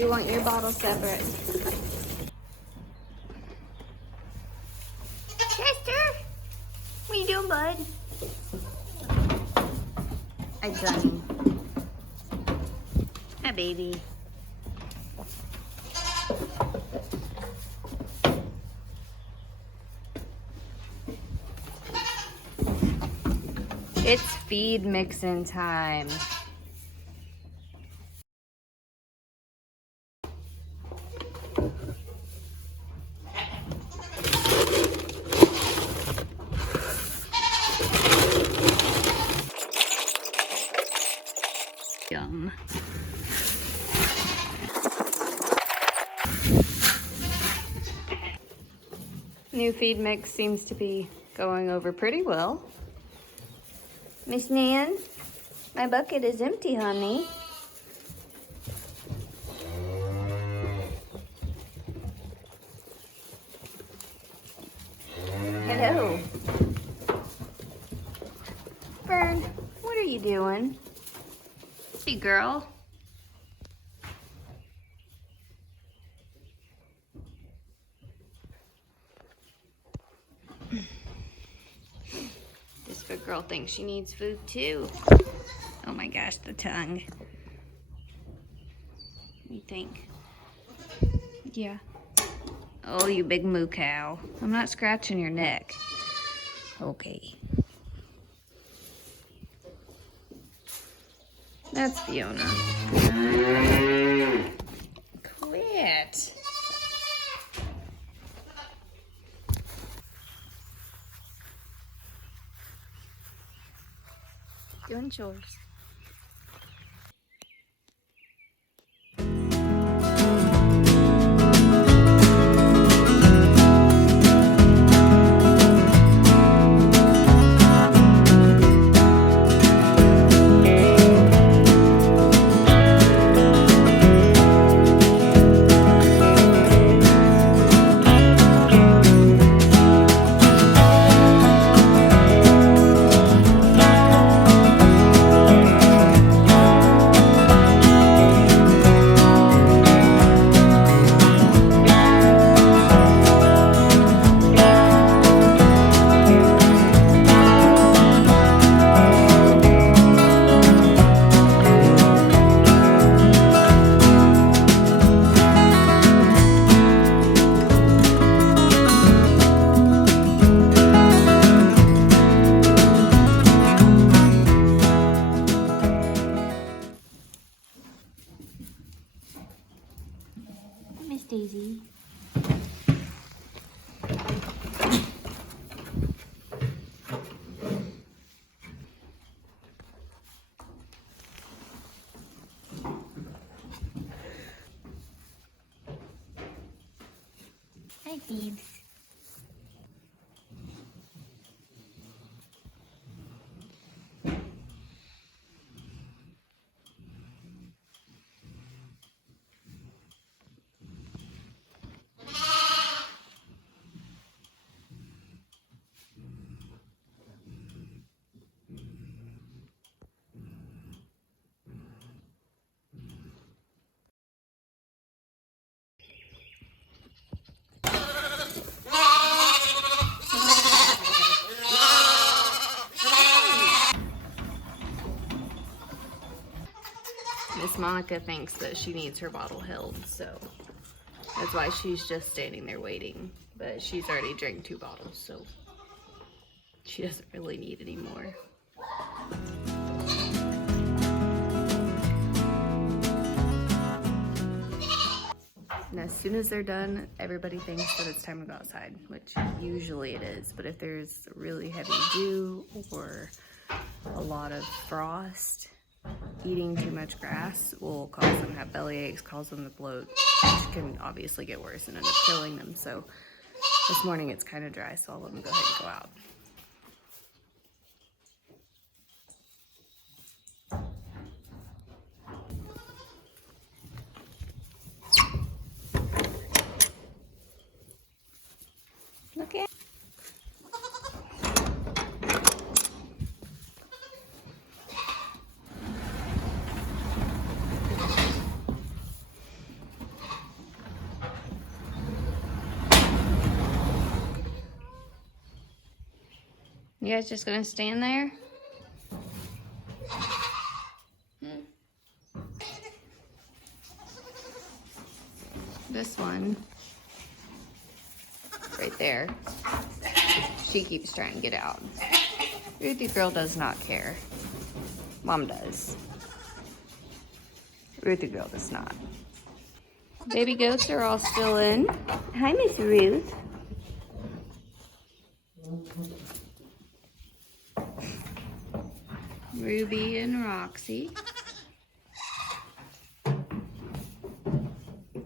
you want your bottle separate. Chester, what you doing, bud? Hi, Johnny. Hi, baby. It's feed mixing time. Yum. New feed mix seems to be going over pretty well. Miss Nan, my bucket is empty, honey. Hello. Fern, what are you doing? Hey, girl. This big girl thinks she needs food too. Oh my gosh, the tongue. What do you think? Yeah. Oh, you big moo cow. I'm not scratching your neck. Okay. That's Fiona. Quit. Doing chores. Miss Daisy. Hi, Phoebes. Miss Monica thinks that she needs her bottle held, so that's why she's just standing there waiting. But she's already drank 2 bottles, so she doesn't really need any more. And as soon as they're done, everybody thinks that it's time to go outside, which usually it is. But if there's really heavy dew or a lot of frost, eating too much grass will cause them to have belly aches, cause them to bloat, which can obviously get worse and end up killing them. So this morning it's kind of dry, so I'll let them go ahead and go out. Look at You guys just gonna stand there? This one, right there, she keeps trying to get out. Ruthie girl does not care. Mom does. Ruthie girl does not. Baby goats are all still in. Hi, Miss Ruth. Ruby and Roxy.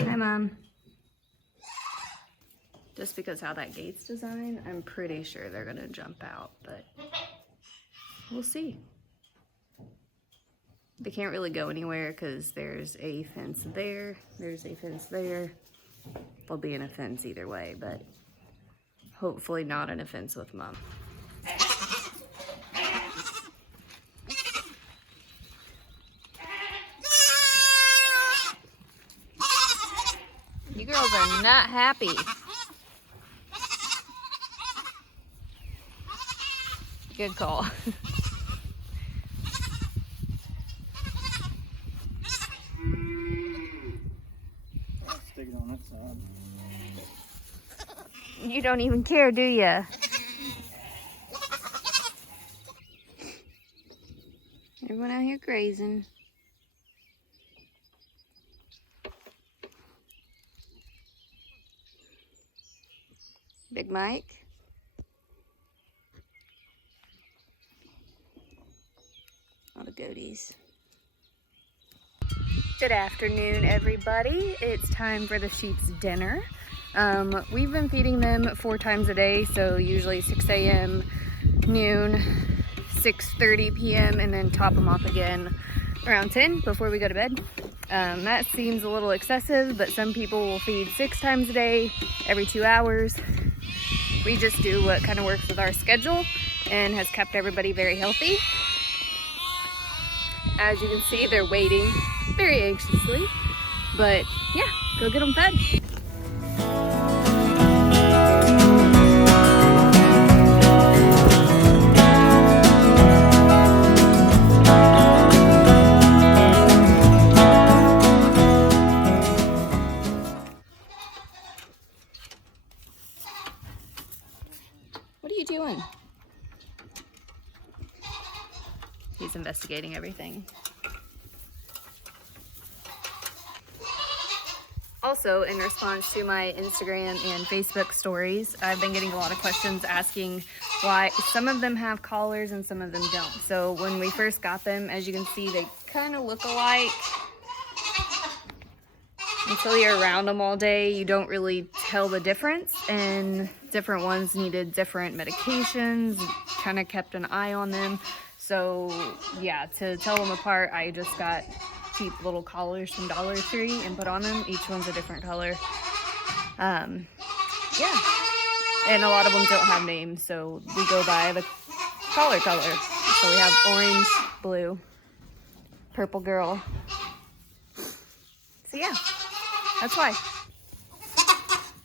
Hi, Mom. Just because how that gate's designed, I'm pretty sure they're gonna jump out, but we'll see. They can't really go anywhere because there's a fence there, there's a fence there. They'll be in a fence either way, but hopefully not in a fence with Mom. You girls are not happy. Good call. Stick it on that side. You don't even care, do ya? Everyone out here grazing. Big Mike. All the goaties. Good afternoon, everybody. It's time for the sheep's dinner. We've been feeding them 4 times a day, so usually 6 a.m., noon, 6:30 p.m., and then top them off again around 10 before we go to bed. That seems a little excessive, but some people will feed 6 times a day, every 2 hours. We just do what kind of works with our schedule and has kept everybody very healthy. As you can see, they're waiting very anxiously, but yeah, go get them fed. What are you doing? He's investigating everything. Also, in response to my Instagram and Facebook stories, I've been getting a lot of questions asking why some of them have collars and some of them don't. So when we first got them, as you can see, they kind of look alike. Until you're around them all day, you don't really tell the difference, and different ones needed different medications, kind of kept an eye on them. So yeah, to tell them apart, I just got cheap little collars from Dollar Tree and put on them. Each one's a different color. Yeah, and a lot of them don't have names, so we go by the collar. So we have orange, blue, purple girl. So yeah, that's why.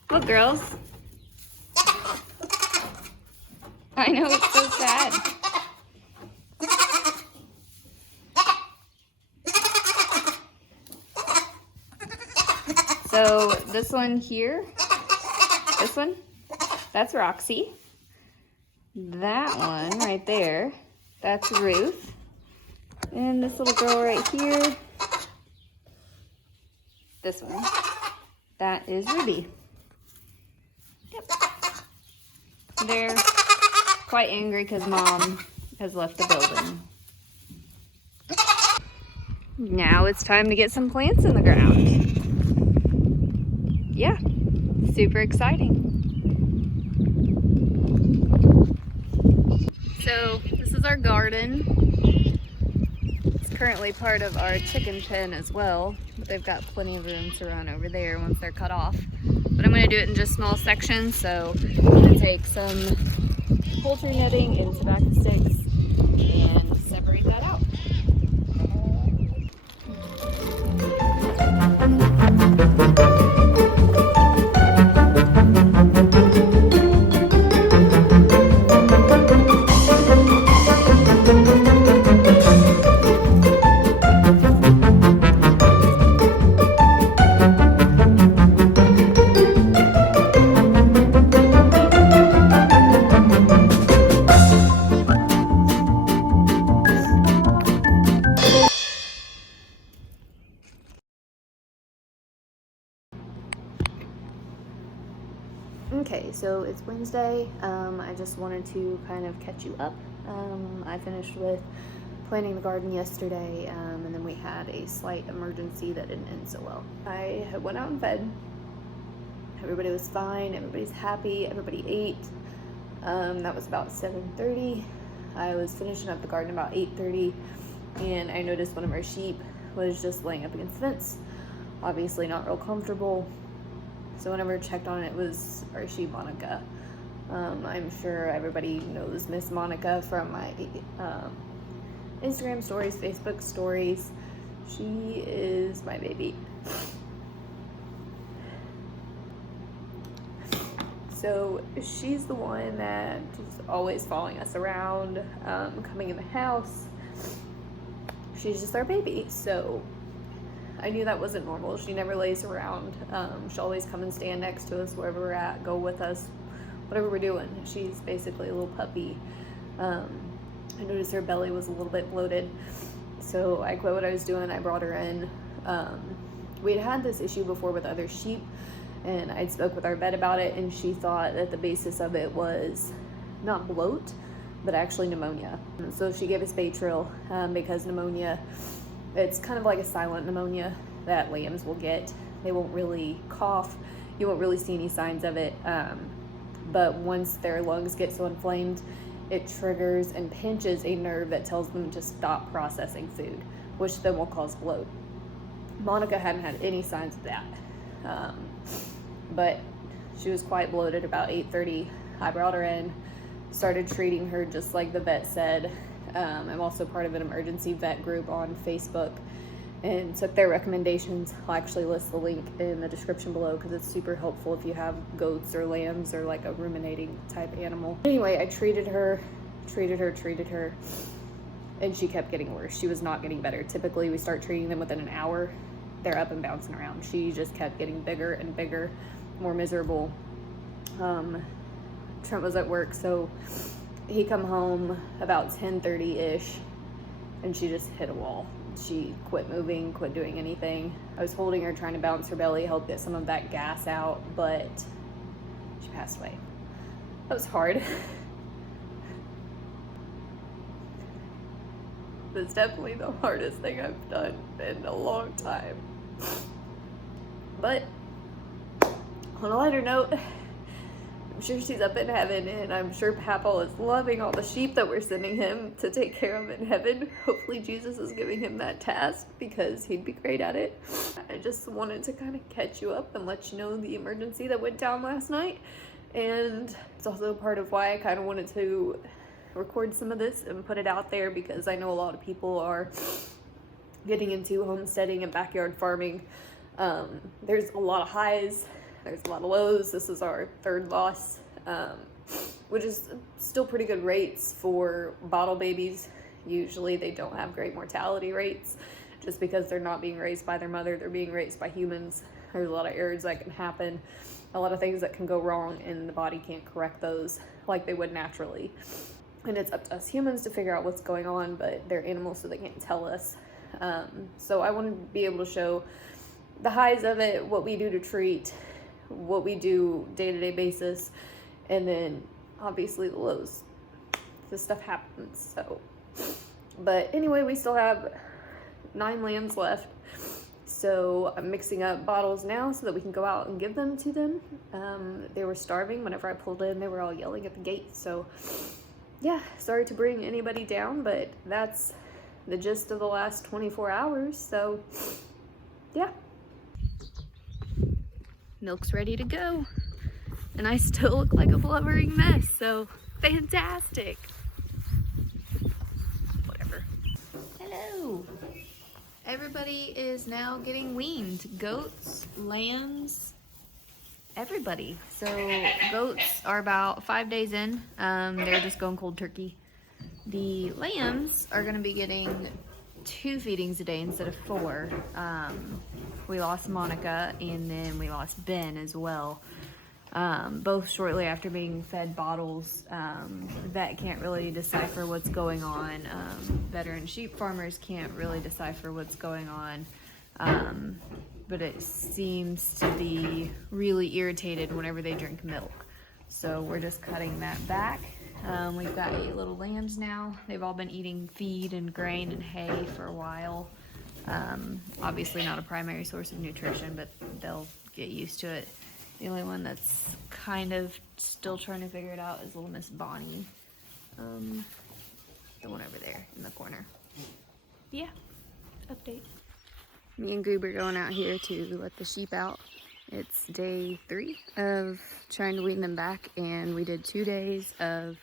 Look, girls. I know, it's so sad. So this one here, that's Roxy. That one right there, that's Ruth. And this little girl right here, this one, that is Ruby. Yep. They're quite angry because Mom has left the building. Now it's time to get some plants in the ground. Yeah, super exciting. So this is our garden. It's currently part of our chicken pen as well, but they've got plenty of room to run over there once they're cut off. But I'm gonna do it in just small sections, so I'm gonna take some poultry netting and tobacco sticks and separate that out. Okay, so it's Wednesday. I just wanted to kind of catch you up. I finished with planting the garden yesterday, and then we had a slight emergency that didn't end so well. I went out and fed. Everybody was fine. Everybody's happy. Everybody ate. That was about 7:30. I was finishing up the garden about 8:30, and I noticed one of our sheep was just laying up against the fence. Obviously not real comfortable. So whenever I checked on it, it was our sheep Monica. I'm sure everybody knows Miss Monica from my Instagram stories, Facebook stories. She is my baby. So she's the one that is always following us around, coming in the house. She's just our baby. So I knew that wasn't normal. She never lays around. She'll always come and stand next to us wherever we're at, go with us, whatever we're doing. She's basically a little puppy. I noticed her belly was a little bit bloated, so I quit what I was doing. I brought her in. We'd had this issue before with other sheep, and I'd spoke with our vet about it, and she thought that the basis of it was not bloat, but actually pneumonia. So she gave us Baytril because pneumonia, it's kind of like a silent pneumonia that lambs will get. They won't really cough. You won't really see any signs of it. But once their lungs get so inflamed, it triggers and pinches a nerve that tells them to stop processing food, which then will cause bloat. Monica hadn't had any signs of that. But she was quite bloated about 8:30. I brought her in, started treating her just like the vet said. I'm also part of an emergency vet group on Facebook and took their recommendations. I'll actually list the link in the description below because it's super helpful if you have goats or lambs or like a ruminating type animal. Anyway, I treated her, and she kept getting worse. She was not getting better. Typically, we start treating them within an hour. They're up and bouncing around. She just kept getting bigger and bigger, more miserable. Trent was at work, so he come home about 10:30-ish, and she just hit a wall. She quit moving, quit doing anything. I was holding her, trying to balance her belly, help get some of that gas out, but she passed away. That was hard. It's definitely the hardest thing I've done in a long time. But on a lighter note, I'm sure she's up in heaven, and I'm sure Papa is loving all the sheep that we're sending him to take care of in heaven. Hopefully Jesus is giving him that task because he'd be great at it. I just wanted to kind of catch you up and let you know the emergency that went down last night. And it's also part of why I kind of wanted to record some of this and put it out there, because I know a lot of people are getting into homesteading and backyard farming. There's a lot of highs, there's a lot of lows. This is our third loss, which is still pretty good rates for bottle babies. Usually they don't have great mortality rates just because they're not being raised by their mother, they're being raised by humans. There's a lot of errors that can happen, a lot of things that can go wrong, and the body can't correct those like they would naturally. And it's up to us humans to figure out what's going on, but they're animals, so they can't tell us. So I want to be able to show the highs of it, what we do to treat, what we do day-to-day basis, and then obviously the lows. This stuff happens, so. But anyway, we still have 9 lambs left. So I'm mixing up bottles now so that we can go out and give them to them. They were starving. Whenever I pulled in, they were all yelling at the gate, so yeah, sorry to bring anybody down, but that's the gist of the last 24 hours, so yeah. Milk's ready to go, and I still look like a blubbering mess, so fantastic. Whatever. Hello. Everybody is now getting weaned. Goats, lambs, everybody. So goats are about 5 days in. They're just going cold turkey. The lambs are going to be getting 2 feedings a day instead of 4. We lost Monica, and then we lost Ben as well. Both shortly after being fed bottles. Vet can't really decipher what's going on. Veteran sheep farmers can't really decipher what's going on. But it seems to be really irritated whenever they drink milk. So we're just cutting that back. We've got 8 little lambs now. They've all been eating feed and grain and hay for a while. Obviously not a primary source of nutrition, but they'll get used to it. The only one that's kind of still trying to figure it out is little Miss Bonnie. The one over there in the corner. Yeah, update. Me and Goob are going out here to let the sheep out. It's day 3 of trying to wean them back, and we did 2 days of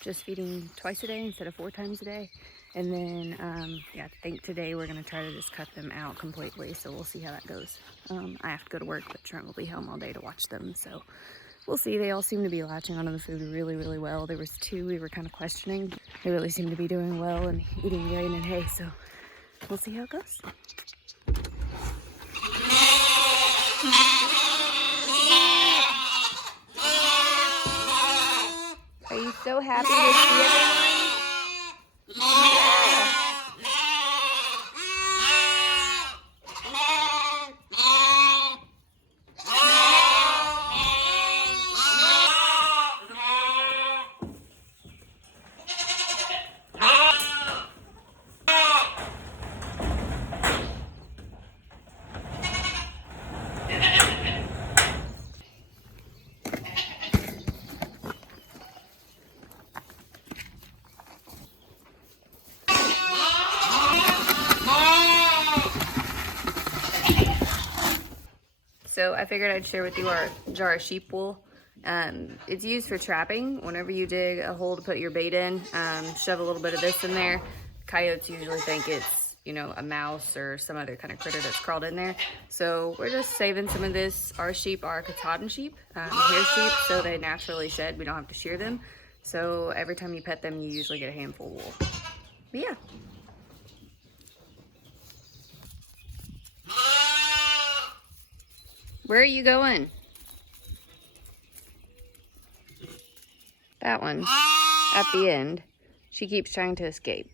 just feeding twice a day instead of 4 times a day. And then, yeah, I think today we're gonna try to just cut them out completely, so we'll see how that goes. I have to go to work, but Trent will be home all day to watch them, so we'll see. They all seem to be latching onto the food really, really well. There was 2 we were kind of questioning. They really seem to be doing well and eating grain and hay, so we'll see how it goes. Are you so happy to see everyone? Yeah. So I figured I'd share with you our jar of sheep wool. It's used for trapping. Whenever you dig a hole to put your bait in, shove a little bit of this in there. Coyotes usually think it's, you know, a mouse or some other kind of critter that's crawled in there. So we're just saving some of this. Our sheep are Katahdin sheep, hair sheep, so they naturally shed. We don't have to shear them. So every time you pet them, you usually get a handful of wool. But yeah. Where are you going? That one, at the end, she keeps trying to escape.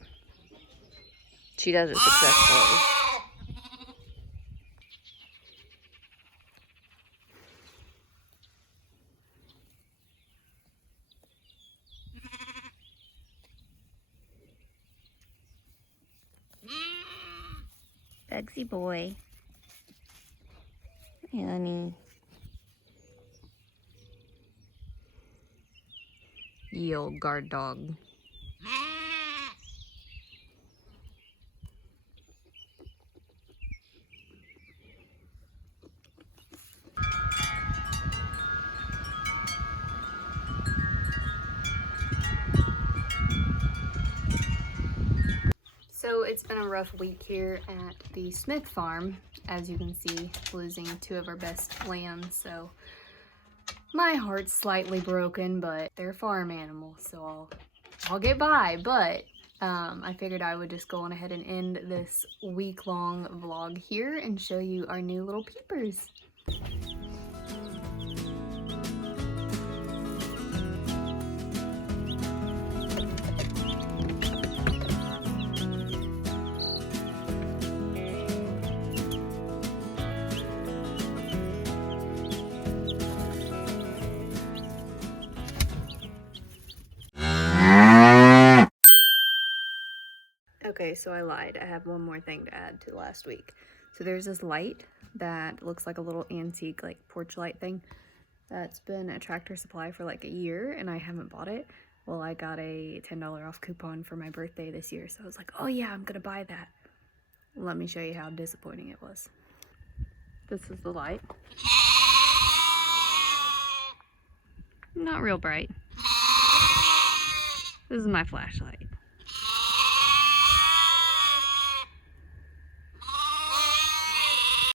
She does it successfully. Bugsy boy. Honey. Ye old guard dog. So it's been a rough week here at the Smith farm. As you can see, losing 2 of our best lambs, so my heart's slightly broken, but they're farm animals, so I'll get by. But I figured I would just go on ahead and end this week-long vlog here and show you our new little peepers. Okay, so I lied. I have one more thing to add to last week. So there's this light that looks like a little antique, like porch light thing. That's been at Tractor Supply for like a year and I haven't bought it. Well, I got a $10 off coupon for my birthday this year. So I was like, oh yeah, I'm gonna buy that. Let me show you how disappointing it was. This is the light. Not real bright. This is my flashlight.